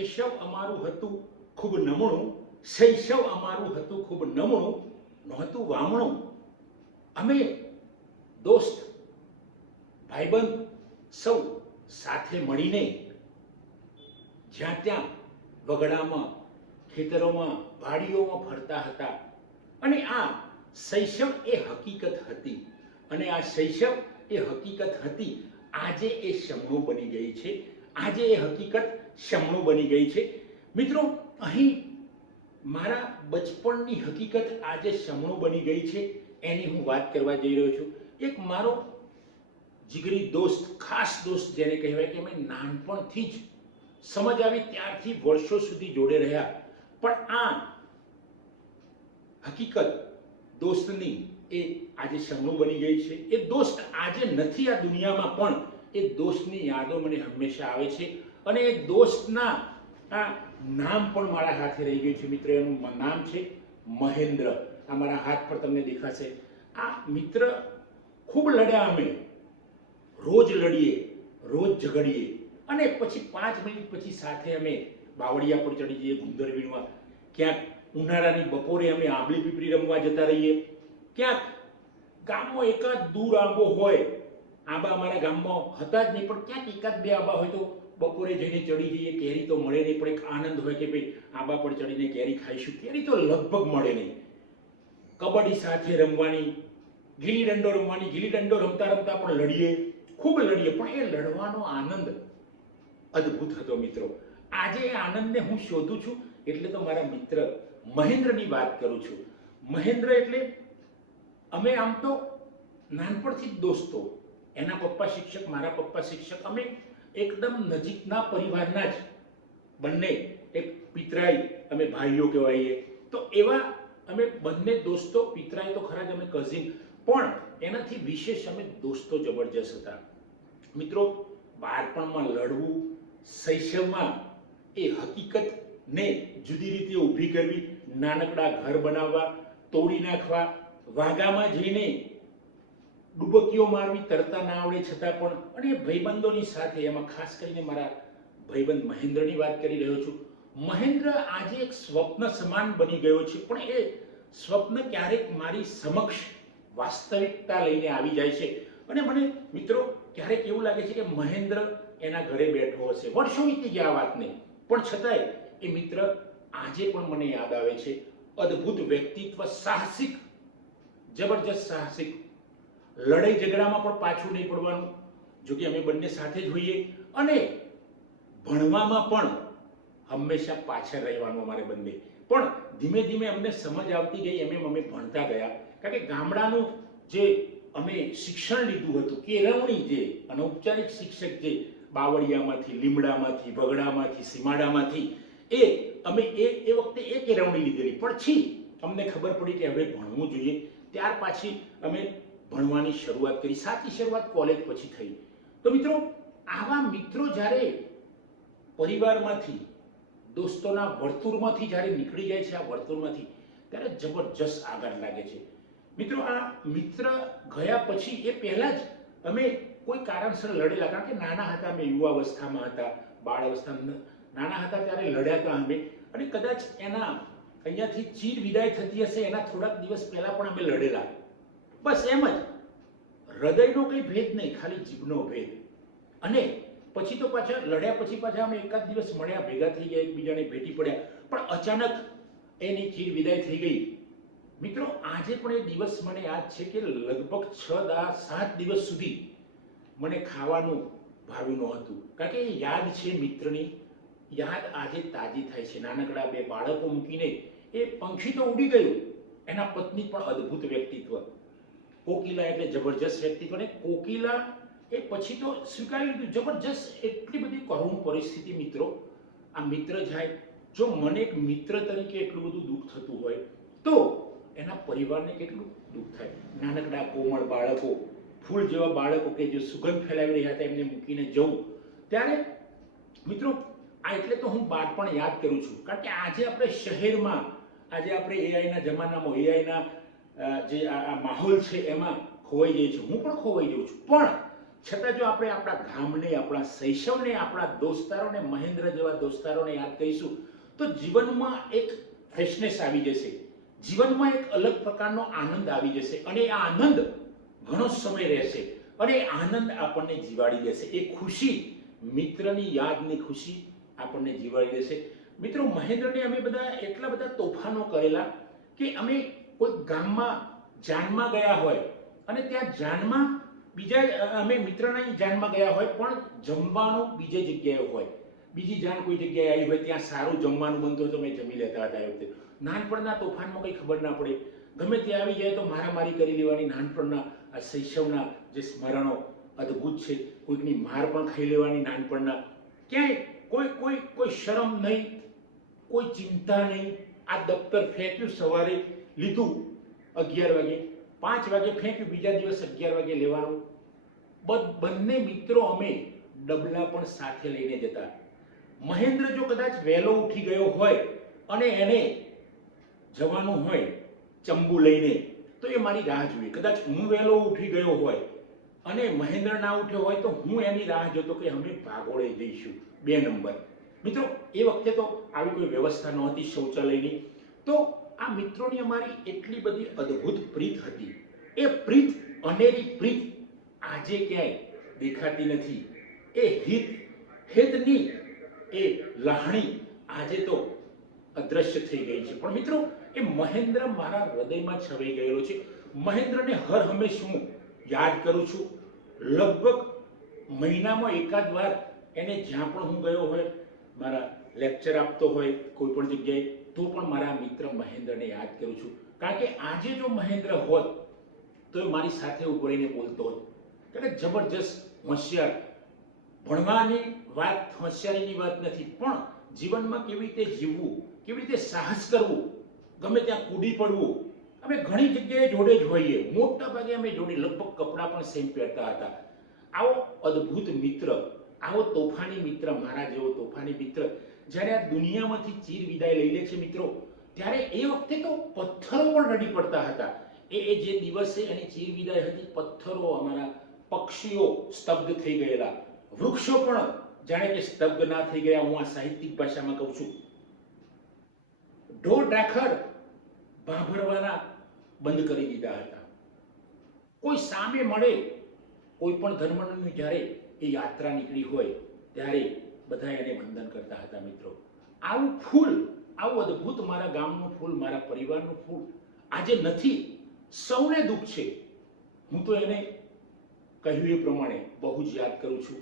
શૈશવ અમારું હતું ખૂબ નમણું, શૈશવ અમારું હતું ખૂબ નમણું, નહોતું વામણું. અમે દોસ્ત ભાઈબંધ સૌ સાથે મળીને જ્યાં ત્યાં વગડામાં, ખેતરોમાં, વાડીઓમાં ફરતા હતા. અને આ શૈશવ એ હકીકત હતી, અને આ શૈશવ એ હકીકત હતી. આજે એ શમણું બની ગઈ છે, આજે એ હકીકત શમણું બની ગઈ છે. મિત્રો, અહીં મારા બચપણની હકીકત આજે શમણું બની ગઈ છે, એની હું વાત કરવા જઈ રહ્યો છું. એક મારો જીગરી દોસ્ત, ખાસ દોસ્ત જેને કહેવાય કે અમે નાનપણથી જ સમજ આવી ત્યારથી વર્ષો સુધી જોડે રહ્યા. પણ આ હકીકત દોસ્તની એ આજે શમણું બની ગઈ છે. એ દોસ્ત આજે નથી આ દુનિયામાં, પણ એ દોસ્તની યાદો મને હંમેશા આવે છે. અને એ દોસ્તના આ નામ પણ મારા હાથે રહી ગયું છે. મિત્ર, એનું નામ છે મહેન્દ્ર. આ મારા હાથ પર તમને દેખાશે. આ મિત્ર ખૂબ લડ્યા અમે, રોજ લડીએ, રોજ ઝઘડીએ, અને પછી 5 મિનિટ પછી સાથે અમે બાવળિયા પર ચડી જઈએ ગુંદર વીણવા. ક્યાંક ઉનાળાની બપોરે અમે આંબલી પીપળી રમવા જતા રહીએ. ક્યાંક ગામમાં એકાદ દૂર આંબો હોય, આંબા અમારા ગામમાં હતા જ નહીં, પણ ક્યાંક એકાદ બે આંબા હોય તો બપોરે જઈને ચડી જઈએ. કેરી તો મળે નહીં, પણ એક આનંદ હોય કે ભાઈ આંબા પર ચડીને કેરી ખાઈશું. કેરી તો લગભગ મળે નહીં. કબડ્ડી સાથે રમવાની, ગીલી દંડો રમવાની, ગીલી દંડો રમતા રમતા પણ લડીએ, ખૂબ લડીએ. પણ એ લડવાનો આનંદ અદ્ભુત હતો મિત્રો. આજે એ આનંદને હું શોધું છું, એટલે તો મારા મિત્ર મહેન્દ્રની વાત કરું છું. મહેન્દ્ર એટલે અમે આમ તો નાનપણથી જ દોસ્તો. એના પપ્પા શિક્ષક, મારા પપ્પા શિક્ષક. અમે એકદમ નજીકના પરિવારના જ બંને, એક પિતરાઈ, અમે ભાઈઓ કહેવાઈએ. તો એવા અમે બંને દોસ્તો. પિતરાઈ તો ખરા જ, અમે કઝિન, પણ એનાથી વિશેષ અમે દોસ્તો જબરજસ્ત હતા. મિત્રો, બાળપણમાં લડવું, શૈશવમાં એ હકીકતને જુદી રીતે ઊભી કરવી, નાનકડા ઘર બનાવવા, તોડી નાખવા, વાગામાં જઈને ડૂબકીઓ મારવી, તરતા ના આવડે છતાં પણ. અને એ ભાઈબંધોની સાથે, એમાં ખાસ કરીને મારા ભાઈબંધ મહેન્દ્રની વાત કરી રહ્યો છું. મહેન્દ્ર આજે એક સ્વપ્ન સમાન બની ગયો છે, પણ એ સ્વપ્ન ક્યારેક મારી સમક્ષ વાસ્તવિકતા લઈને આવી જાય છે. અને મને મિત્રો ક્યારેક એવું લાગે છે કે મહેન્દ્ર એના ઘરે બેઠો હશે. વર્ષો વીતી ગયા વાતને, પણ છતાંય એ મિત્ર આજે પણ મને યાદ આવે છે. અદ્ભુત વ્યક્તિત્વ, સાહસિક, જબરજસ્ત સાહસિક. લડાઈ ઝઘડામાં પણ પાછું નહીં પડવાનું, જોકે અમે બંને સાથે જ હોઈએ. અને ભણવામાં પણ હંમેશા પાછળ રહેવાનું અમારે બંને. પણ ધીમે ધીમે અમને સમજ આવતી ગઈ, એમ અમે ભણતા ગયા. કારણ કે ગામડાનું જે અમે શિક્ષણ લીધું હતું, કેળવણી, જે અનૌપચારિક શિક્ષક, જે બાવળિયામાંથી, લીમડામાંથી, વગડામાંથી, સીમાડામાંથી, એ અમે એ વખતે એ કેળવણી લીધેલી. પછી અમને ખબર પડી કે હવે ભણવું જોઈએ. ત્યાર પછી અમે ભણવાની શરૂઆત કરી. સાચી શરૂઆત કોલેજ પછી થઈ. તો મિત્રો, આવા મિત્રો જ્યારે પરિવારમાંથી, દોસ્તોના વર્તુળમાંથી જ્યારે નીકળી જાય છે, આ વર્તુળમાંથી, ત્યારે જબરજસ્ત આઘાત લાગે છે. મિત્રો, આ મિત્ર ગયા પછી, એ પહેલા જ અમે કોઈ કારણસર લડેલા. કારણ કે નાના હતા અમે, યુવાવસ્થામાં હતા, બાળ અવસ્થામાં નાના હતા ત્યારે લડ્યા હતા અમે. અને કદાચ એના અહીંયાથી ચીર વિદાય થતી હશે એના થોડાક દિવસ પહેલા પણ અમે લડેલા. બસ એમ જ, હૃદયનો કંઈ ભેદ નહીં, ખાલી જીભનો ભેદ. અને પછી તો પાછા લડ્યા પછી પાછા અમે એકાદ દિવસ મળ્યા, ભેગા થઈ ગયા, એકબીજાને ભેટી પડ્યા. પણ અચાનક એની ચીર વિદાય થઈ ગઈ. મિત્રો, આજે પણ એ દિવસ મને યાદ છે કે લગભગ 6-7 દિવસ સુધી મને ખાવાનું ભાવ્યું નહોતું. કારણ કે એ યાદ છે મિત્રની, યાદ આજે તાજી થાય છે. નાનકડા 2 બાળકો મૂકીને એ પંખી તો ઉડી ગયું, એના પત્ની પણ અદ્ભુત વ્યક્તિત્વ. કોકિલા એટલે જબરજસ્ત વ્યક્તિત્વ. અને કોકિલા એ પછી તો સ્વીકારી લીધું, જબરજસ્ત. એટલી બધી કરુણ પરિસ્થિતિ. મિત્રો, આ મિત્ર જાય. જો મને એક મિત્ર તરીકે એટલું બધું દુઃખ થતું હોય, તો એના પરિવારને કેટલું દુઃખ થાય. નાનકડા કોમળ બાળકો, ફૂલ જેવા બાળકો કે જે સુગંધ ફેલાવી રહ્યા હતા, એમને મૂકીને જવું. ત્યારે મિત્રો, આ એટલે તો હું બાળપણ યાદ કરું છું. કારણ કે આજે આપણે શહેરમાં, આજે આપણે એઆઈના જમાનામાં, એઆઈના જે આ માહોલ છે એમાં ખોવાઈ જાય છે. હું પણ ખોવાઈ જાઉં છું. પણ છતાં જો આપણે આપણા ગામને, આપણા શૈશવને, આપણા દોસ્તારોને, મહેન્દ્ર જેવા દોસ્તારોને યાદ કરીશું તો જીવનમાં એક ફ્રેશનેસ આવી જશે, જીવનમાં એક અલગ પ્રકારનો આનંદ આવી જશે અને આ આનંદ ઘણો સમય રહેશે અને એ આનંદ આપણને જીવાડી દેશે. એ ખુશી, મિત્રની યાદની ખુશી આપણને જીવાડી દેશે. મિત્રો, મહેન્દ્રને અમે બધા એટલા બધા તોફાનો કરેલા કે અમે કોઈ ગામમાં જાનમાં ગયા હોય અને ત્યાં જાનમાં બીજા અમે મિત્રના જાનમાં ગયા હોય પણ જમવાનું બીજે જગ્યાએ હોય, બીજી જાન કોઈ જગ્યાએ આવી હોય, ત્યાં સારું જમવાનું બનતું હોય તો અમે જમી લેતા હતા. એ વખતે નાનપણના તોફાનમાં કંઈ ખબર ના પડે, ગમે ત્યાં આવી જાય તો મારામારી કરી લેવાની. નાનપણના આ શૈશવના જે સ્મરણો અદ્ભુત છે. કોઈકની માર પણ ખાઈ લેવાની નાનપણના. ક્યાંય કોઈ કોઈ કોઈ શરમ નહીં, કોઈ ચિંતા નહીં. આ દફતર ફેંક્યું, સવારે લીધું 11 વાગે, 5 વાગે ફેંક્યું, બીજા દિવસ 11 વાગે લેવાનું. બંને મિત્રો અમે ડબલા પણ સાથે લઈને જતા. મહેન્દ્ર જો કદાચ વહેલો ઉઠી ગયો હોય અને એને જવાનું હોય ચંબુ લઈને તો એ મારી રાહ જોઈએ. કદાચ હું વહેલો ઉઠી ગયો હોય અને મહેન્દ્ર ના ઉઠ્યો હોય તો હું એની રાહ જોતો કે અમે ભાગોળે જઈશું 2 નંબર. મિત્રો, એ વખતે તો આવી કોઈ વ્યવસ્થા નહોતી શૌચાલયની. તો આ મિત્રોની અમારી એટલી બધી અદ્ભુત પ્રીત હતી. એ પ્રીત, અનેરી પ્રીત આજે ક્યાંય દેખાતી નથી. એ હિતની એ લાહણી આજે તો અદ્રશ્ય થઈ ગઈ છે. પણ મિત્રો, એ મહેન્દ્ર મારા હૃદયમાં છવાઈ ગયેલો છે. મહેન્દ્રને હર હંમેશ હું યાદ કરું છું. લગભગ મહિનામાં એકાદ વાર એને જ્યાં પણ હું ગયો હોય, મારા લેક્ચર આપતો હોય કોઈ પણ જગ્યાએ, તો પણ મારા મિત્ર મહેન્દ્રને યાદ કરું છું. કારણ કે આજે જો મહેન્દ્ર હોત તો એ મારી સાથે ઉભો રહીને બોલતો હોત. કારણ કે જબરજસ્ત હોશિયાર. ભણવાની વાત હોશિયારીની વાત નથી, પણ જીવનમાં કેવી રીતે જીવવું, કેવી રીતે સાહસ કરવું, ગમે ત્યાં કૂદી પડવું. અમે ઘણી જગ્યાએ જોડે જ હોઈએ, મોટા ભાગે અમે જોડે, લગભગ કપડાં પણ સેમ પહેરતા હતા. આવો અદ્ભુત મિત્ર, આવો તોફાની મિત્ર, મારા જેવો તોફાની મિત્ર જ્યારે આ દુનિયામાંથી ચીર વિદાય લઈ લે છે મિત્રો, ત્યારે એ વખતે તો પથ્થરો પણ રડી પડતા હતા. એ જે દિવસે એની ચીર વિદાય હતી, પથ્થરો, અમારા પક્ષીઓ સ્તબ્ધ થઈ ગયેલા, વૃક્ષો પણ જાણે કે સ્તબ્ધ ના થઈ ગયા. હું આ સાહિત્યિક ભાષામાં કહું છું. ઢોર ઢાખર ભાભરવાના બંધ કરી દીધા હતા. કોઈ સામે મળે, કોઈ પણ ધર્મની જ્યારે એ યાત્રા નીકળી હોય ત્યારે બધા એને વંદન કરતા હતા. મિત્રો, આવું ફૂલ, આવું અદ્ભુત મારા ગામનું ફૂલ, મારા પરિવારનું ફૂલ આજે નથી. સૌને દુઃખ છે. હું તો એને કહ્યું એ પ્રમાણે બહુ જ યાદ કરું છું.